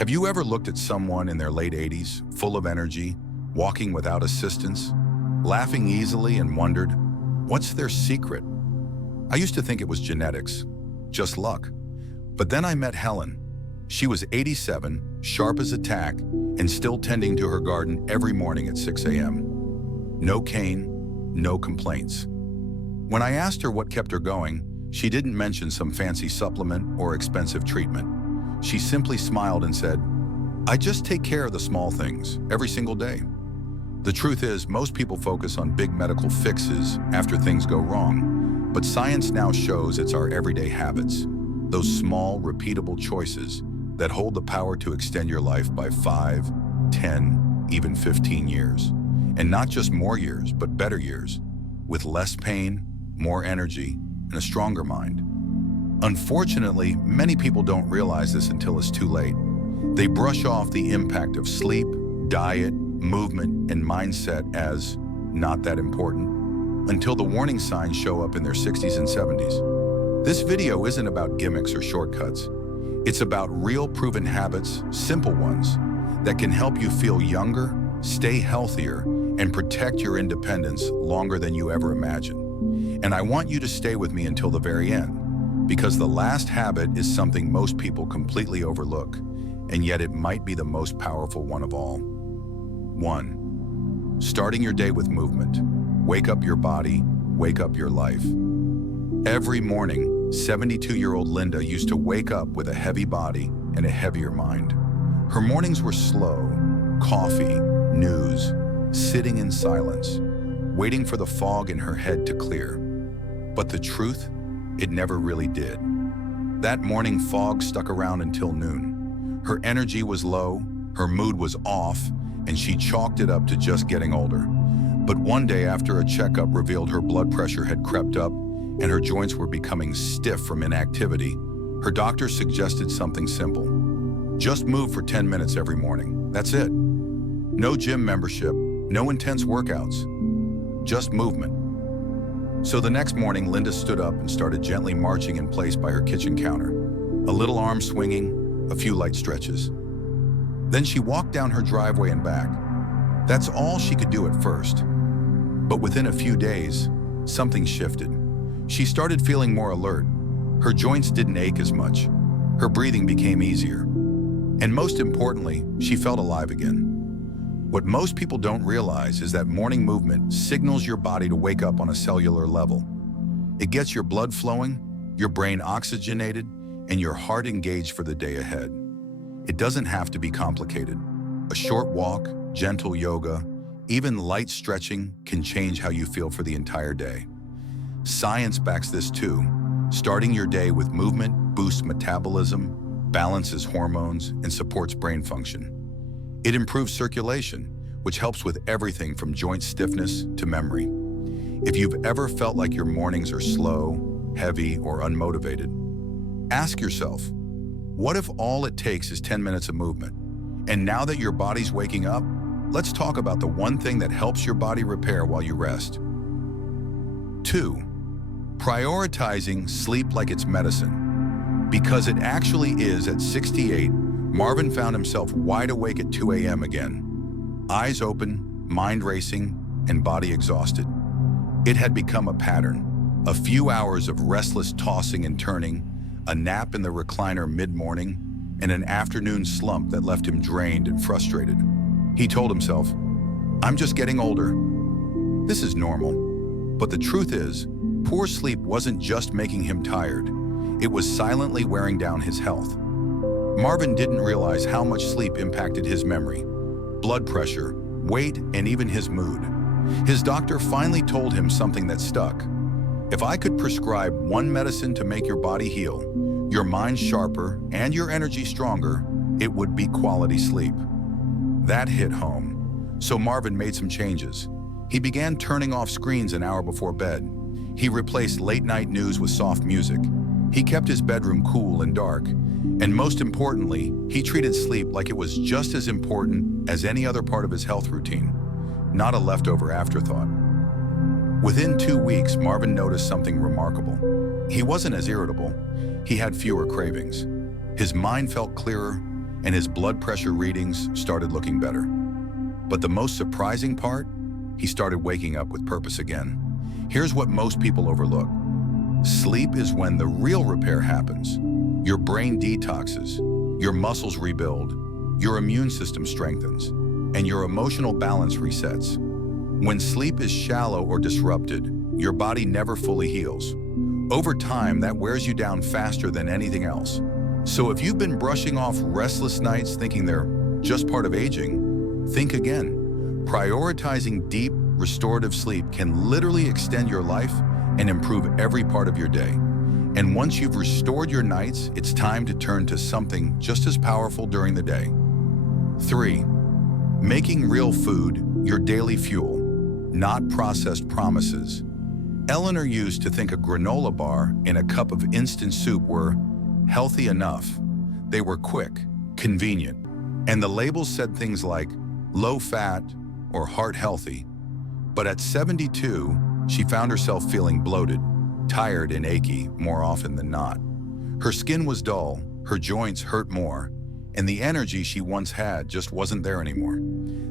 Have you ever looked at someone in their late 80s, full of energy, walking without assistance, laughing easily, and wondered, what's their secret? I used to think it was genetics, just luck. But then I met Helen. She was 87, sharp as a tack, and still tending to her garden every morning at 6 a.m. No cane, no complaints. When I asked her what kept her going, she didn't mention some fancy supplement or expensive treatment. She simply smiled and said, "I just take care of the small things every single day." The truth is, most people focus on big medical fixes after things go wrong, but science now shows it's our everyday habits, those small, repeatable choices that hold the power to extend your life by 5, 10, even 15 years. And not just more years, but better years, with less pain, more energy, and a stronger mind. Unfortunately, many people don't realize this until it's too late. They brush off the impact of sleep, diet, movement, and mindset as not that important until the warning signs show up in their 60s and 70s. This video isn't about gimmicks or shortcuts. It's about real proven habits, simple ones, that can help you feel younger, stay healthier, and protect your independence longer than you ever imagined. And I want you to stay with me until the very end, because the last habit is something most people completely overlook, and yet it might be the most powerful one of all. 1. Starting your day with movement. Wake up your body, wake up your life. Every morning, 72-year-old Linda used to wake up with a heavy body and a heavier mind. Her mornings were slow, coffee, news, sitting in silence, waiting for the fog in her head to clear. But the truth, it never really did. That morning fog stuck around until noon. Her energy was low, her mood was off, and she chalked it up to just getting older. But one day after a checkup revealed her blood pressure had crept up and her joints were becoming stiff from inactivity, her doctor suggested something simple. Just move for 10 minutes every morning. That's it. No gym membership, no intense workouts, just movement. So the next morning, Linda stood up and started gently marching in place by her kitchen counter. A little arm swinging, a few light stretches. Then she walked down her driveway and back. That's all she could do at first. But within a few days, something shifted. She started feeling more alert. Her joints didn't ache as much. Her breathing became easier. And most importantly, she felt alive again. What most people don't realize is that morning movement signals your body to wake up on a cellular level. It gets your blood flowing, your brain oxygenated, and your heart engaged for the day ahead. It doesn't have to be complicated. A short walk, gentle yoga, even light stretching can change how you feel for the entire day. Science backs this too. Starting your day with movement boosts metabolism, balances hormones, and supports brain function. It improves circulation, which helps with everything from joint stiffness to memory. If you've ever felt like your mornings are slow, heavy, or unmotivated, ask yourself, what if all it takes is 10 minutes of movement? And now that your body's waking up, let's talk about the one thing that helps your body repair while you rest. 2. Prioritizing sleep like it's medicine. Because it actually is. At 68, Marvin found himself wide awake at 2 a.m. again. Eyes open, mind racing, and body exhausted. It had become a pattern. A few hours of restless tossing and turning, a nap in the recliner mid-morning, and an afternoon slump that left him drained and frustrated. He told himself, "I'm just getting older. This is normal." But the truth is, poor sleep wasn't just making him tired. It was silently wearing down his health. Marvin didn't realize how much sleep impacted his memory, blood pressure, weight, and even his mood. His doctor finally told him something that stuck. "If I could prescribe one medicine to make your body heal, your mind sharper, and your energy stronger, it would be quality sleep." That hit home. So Marvin made some changes. He began turning off screens an hour before bed. He replaced late-night news with soft music. He kept his bedroom cool and dark. And most importantly, he treated sleep like it was just as important as any other part of his health routine, not a leftover afterthought. Within 2 weeks, Marvin noticed something remarkable. He wasn't as irritable. He had fewer cravings. His mind felt clearer, and his blood pressure readings started looking better. But the most surprising part, he started waking up with purpose again. Here's what most people overlook. Sleep is when the real repair happens. Your brain detoxes, your muscles rebuild, your immune system strengthens, and your emotional balance resets. When sleep is shallow or disrupted, your body never fully heals. Over time, that wears you down faster than anything else. So if you've been brushing off restless nights thinking they're just part of aging, think again. Prioritizing deep, restorative sleep can literally extend your life and improve every part of your day. And once you've restored your nights, it's time to turn to something just as powerful during the day. 3. Making real food your daily fuel, not processed promises. Eleanor used to think a granola bar and a cup of instant soup were healthy enough. They were quick, convenient, and the labels said things like low fat or heart healthy. But at 72, she found herself feeling bloated, tired and achy more often than not. Her skin was dull, her joints hurt more, and the energy she once had just wasn't there anymore.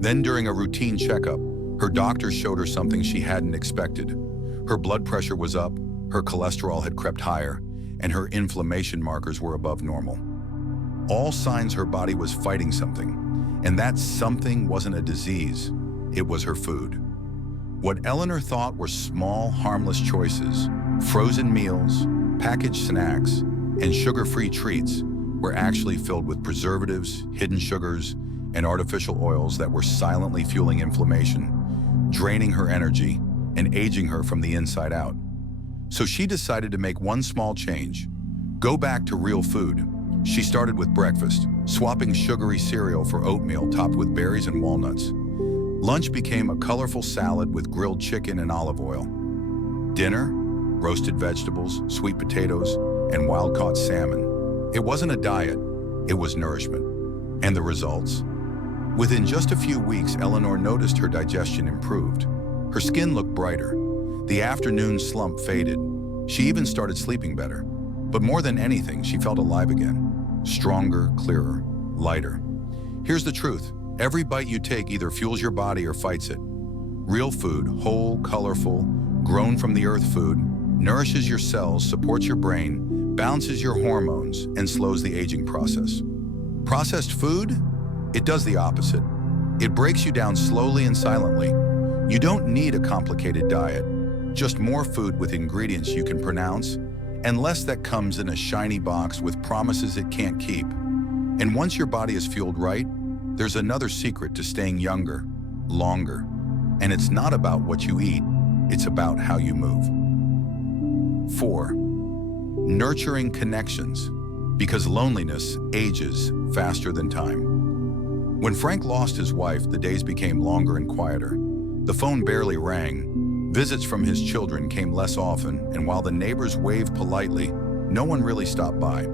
Then during a routine checkup, her doctor showed her something she hadn't expected. Her blood pressure was up, her cholesterol had crept higher, and her inflammation markers were above normal. All signs her body was fighting something, and that something wasn't a disease, it was her food. What Eleanor thought were small, harmless choices, frozen meals, packaged snacks, and sugar-free treats, were actually filled with preservatives, hidden sugars, and artificial oils that were silently fueling inflammation, draining her energy, and aging her from the inside out. So she decided to make one small change. Go back to real food. She started with breakfast, swapping sugary cereal for oatmeal topped with berries and walnuts. Lunch became a colorful salad with grilled chicken and olive oil. Dinner, roasted vegetables, sweet potatoes, and wild-caught salmon. It wasn't a diet, it was nourishment. And the results? Within just a few weeks, Eleanor noticed her digestion improved. Her skin looked brighter. The afternoon slump faded. She even started sleeping better. But more than anything, she felt alive again. Stronger, clearer, lighter. Here's the truth. Every bite you take either fuels your body or fights it. Real food, whole, colorful, grown from the earth food, nourishes your cells, supports your brain, balances your hormones, and slows the aging process. Processed food? It does the opposite. It breaks you down slowly and silently. You don't need a complicated diet, just more food with ingredients you can pronounce, and less that comes in a shiny box with promises it can't keep. And once your body is fueled right, there's another secret to staying younger, longer. And it's not about what you eat, it's about how you move. 4. Nurturing connections, because loneliness ages faster than time. When Frank lost his wife, the days became longer and quieter. The phone barely rang, visits from his children came less often, and while the neighbors waved politely, no one really stopped by.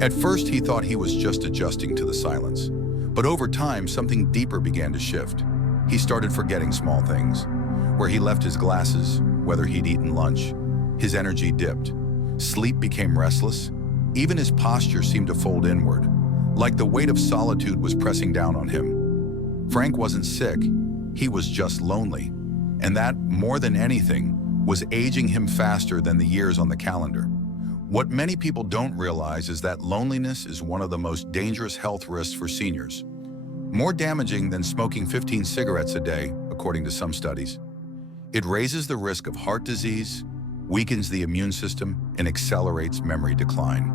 At first, he thought he was just adjusting to the silence. But over time, something deeper began to shift. He started forgetting small things. Where he left his glasses, whether he'd eaten lunch. His energy dipped. Sleep became restless. Even his posture seemed to fold inward, like the weight of solitude was pressing down on him. Frank wasn't sick, he was just lonely. And that, more than anything, was aging him faster than the years on the calendar. What many people don't realize is that loneliness is one of the most dangerous health risks for seniors. More damaging than smoking 15 cigarettes a day, according to some studies. It raises the risk of heart disease, weakens the immune system, and accelerates memory decline.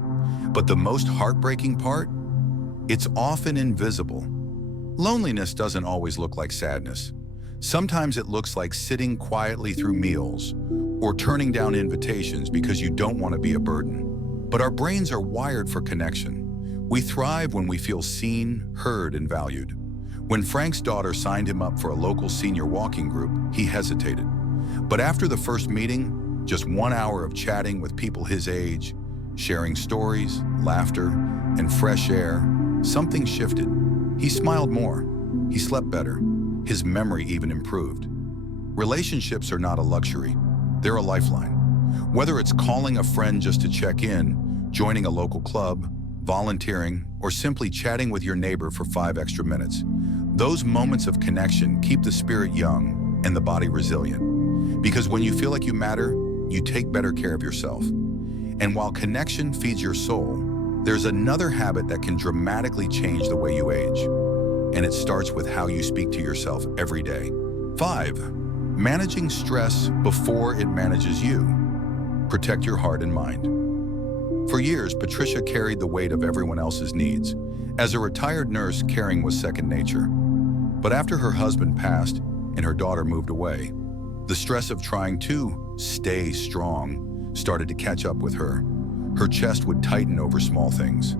But the most heartbreaking part? It's often invisible. Loneliness doesn't always look like sadness. Sometimes it looks like sitting quietly through meals or turning down invitations because you don't want to be a burden. But our brains are wired for connection. We thrive when we feel seen, heard, and valued. When Frank's daughter signed him up for a local senior walking group, he hesitated. But after the first meeting, just 1 hour of chatting with people his age, sharing stories, laughter, and fresh air, something shifted. He smiled more. He slept better. His memory even improved. Relationships are not a luxury. They're a lifeline. Whether it's calling a friend just to check in, joining a local club, volunteering, or simply chatting with your neighbor for 5 extra minutes. Those moments of connection keep the spirit young and the body resilient. Because when you feel like you matter, you take better care of yourself. And while connection feeds your soul, there's another habit that can dramatically change the way you age. And it starts with how you speak to yourself every day. 5. Managing stress before it manages you. Protect your heart and mind. For years, Patricia carried the weight of everyone else's needs. As a retired nurse, caring was second nature. But after her husband passed and her daughter moved away, the stress of trying to stay strong started to catch up with her. Her chest would tighten over small things.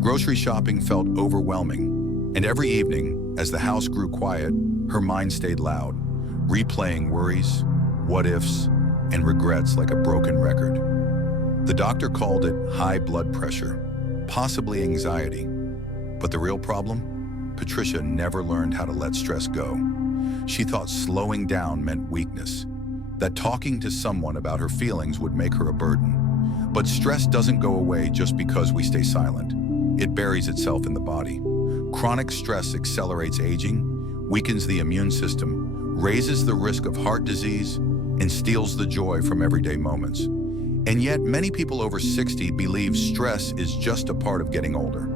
Grocery shopping felt overwhelming, and every evening, as the house grew quiet, her mind stayed loud, replaying worries, what-ifs, and regrets like a broken record. The doctor called it high blood pressure, possibly anxiety. But the real problem? Patricia never learned how to let stress go. She thought slowing down meant weakness, that talking to someone about her feelings would make her a burden. But stress doesn't go away just because we stay silent. It buries itself in the body. Chronic stress accelerates aging, weakens the immune system, raises the risk of heart disease, and steals the joy from everyday moments. And yet, many people over 60 believe stress is just a part of getting older.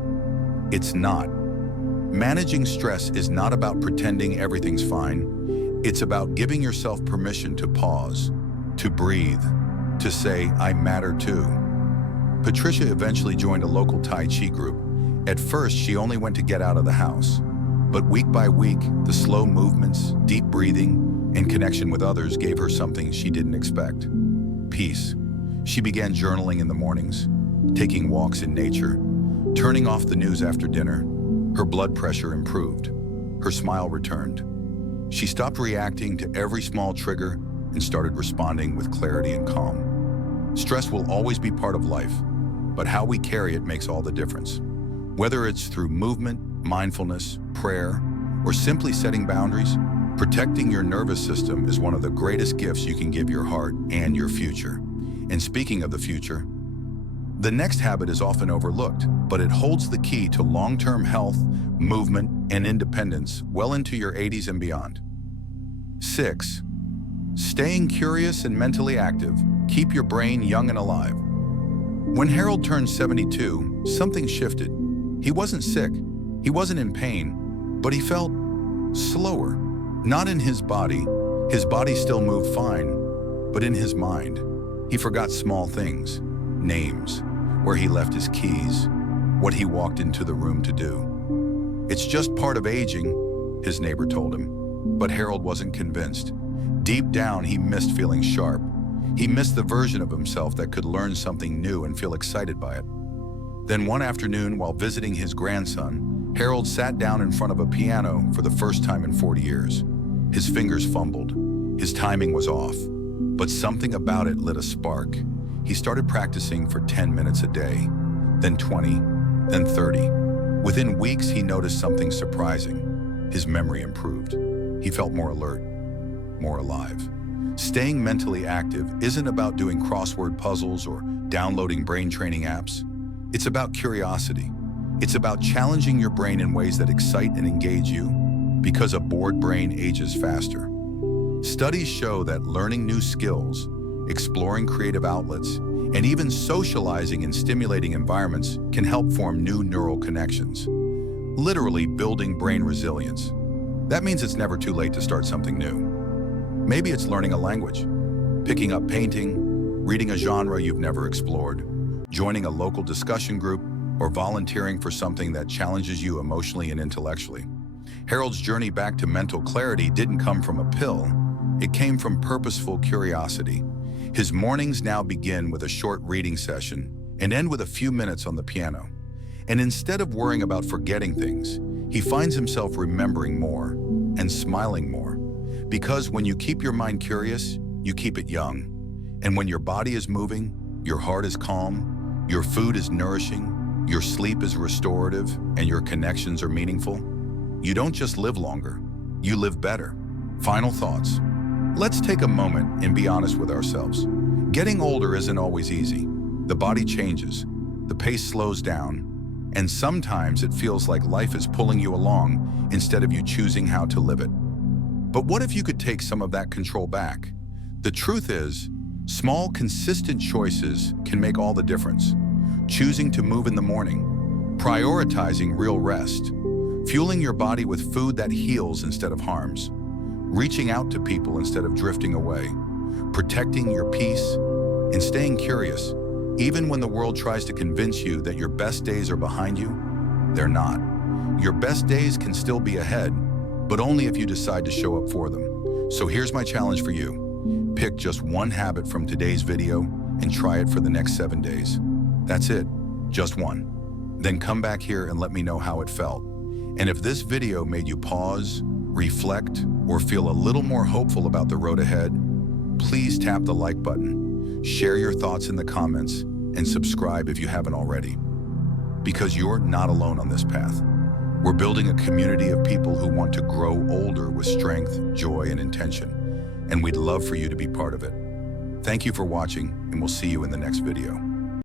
It's not. Managing stress is not about pretending everything's fine. It's about giving yourself permission to pause, to breathe, to say, I matter too. Patricia eventually joined a local Tai Chi group. At first, she only went to get out of the house. But week by week, the slow movements, deep breathing, and connection with others gave her something she didn't expect: peace. She began journaling in the mornings, taking walks in nature, turning off the news after dinner. Her blood pressure improved. Her smile returned. She stopped reacting to every small trigger and started responding with clarity and calm. Stress will always be part of life, but how we carry it makes all the difference. Whether it's through movement, mindfulness, prayer, or simply setting boundaries, protecting your nervous system is one of the greatest gifts you can give your heart and your future. And speaking of the future, the next habit is often overlooked, but it holds the key to long-term health, movement, and independence well into your 80s and beyond. 6. Staying curious and mentally active. Keep your brain young and alive. When Harold turned 72, something shifted. He wasn't sick, he wasn't in pain, but he felt slower. Not in his body still moved fine, but in his mind. He forgot small things, names, where he left his keys, what he walked into the room to do. It's just part of aging, his neighbor told him, but Harold wasn't convinced. Deep down, he missed feeling sharp. He missed the version of himself that could learn something new and feel excited by it. Then one afternoon, while visiting his grandson, Harold sat down in front of a piano for the first time in 40 years. His fingers fumbled. His timing was off. But something about it lit a spark. He started practicing for 10 minutes a day, then 20, then 30. Within weeks, he noticed something surprising. His memory improved. He felt more alert, more alive. Staying mentally active isn't about doing crossword puzzles or downloading brain training apps. It's about curiosity. It's about challenging your brain in ways that excite and engage you, because a bored brain ages faster. Studies show that learning new skills, exploring creative outlets, and even socializing in stimulating environments can help form new neural connections, literally building brain resilience. That means it's never too late to start something new. Maybe it's learning a language, picking up painting, reading a genre you've never explored, joining a local discussion group, or volunteering for something that challenges you emotionally and intellectually. Harold's journey back to mental clarity didn't come from a pill. It came from purposeful curiosity. His mornings now begin with a short reading session and end with a few minutes on the piano. And instead of worrying about forgetting things, he finds himself remembering more and smiling more. Because when you keep your mind curious, you keep it young. And when your body is moving, your heart is calm, your food is nourishing, your sleep is restorative, and your connections are meaningful, you don't just live longer, you live better. Final thoughts. Let's take a moment and be honest with ourselves. Getting older isn't always easy. The body changes, the pace slows down, And sometimes it feels like life is pulling you along instead of you choosing how to live it. But what if you could take some of that control back? The truth is, small, consistent choices can make all the difference. Choosing to move in the morning, prioritizing real rest, fueling your body with food that heals instead of harms, reaching out to people instead of drifting away, protecting your peace, and staying curious. Even when the world tries to convince you that your best days are behind you, they're not. Your best days can still be ahead, but only if you decide to show up for them. So here's my challenge for you. Pick just one habit from today's video and try it for the next 7 days. That's it, just one. Then come back here and let me know how it felt. And if this video made you pause, reflect, or feel a little more hopeful about the road ahead, please tap the like button, share your thoughts in the comments, and subscribe if you haven't already. Because you're not alone on this path. We're building a community of people who want to grow older with strength, joy, and intention, and we'd love for you to be part of it. Thank you for watching, and we'll see you in the next video.